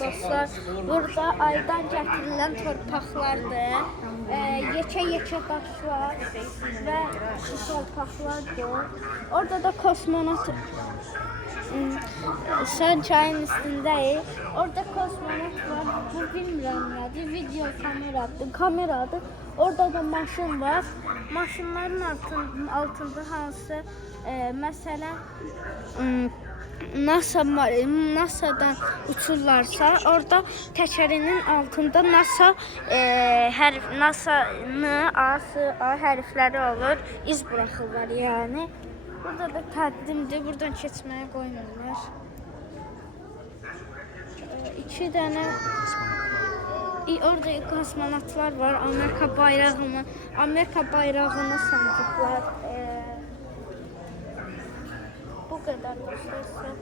dostlar. Burada aydan gətirilən torpaqlardır. Yekə daşlar və torpaqlardır. Orada da kosmonot Şən çayın üstündəyik. Orada kosmonot var. Bu bilmirəm nədir. Video kameradır. Orada da maşın var. Maşınların altında hansı məsələn NASA'dan uçurlarsa orada təkərinin altında NASA'nın A hərfləri olur. İz buraxırlar yəni. Burada da təqdimdir. Buradan keçməyə qoymurlar. 2 dənə orada kosmonotlar var. Amerika bayrağını sancıblar. Bu kadar dostlar.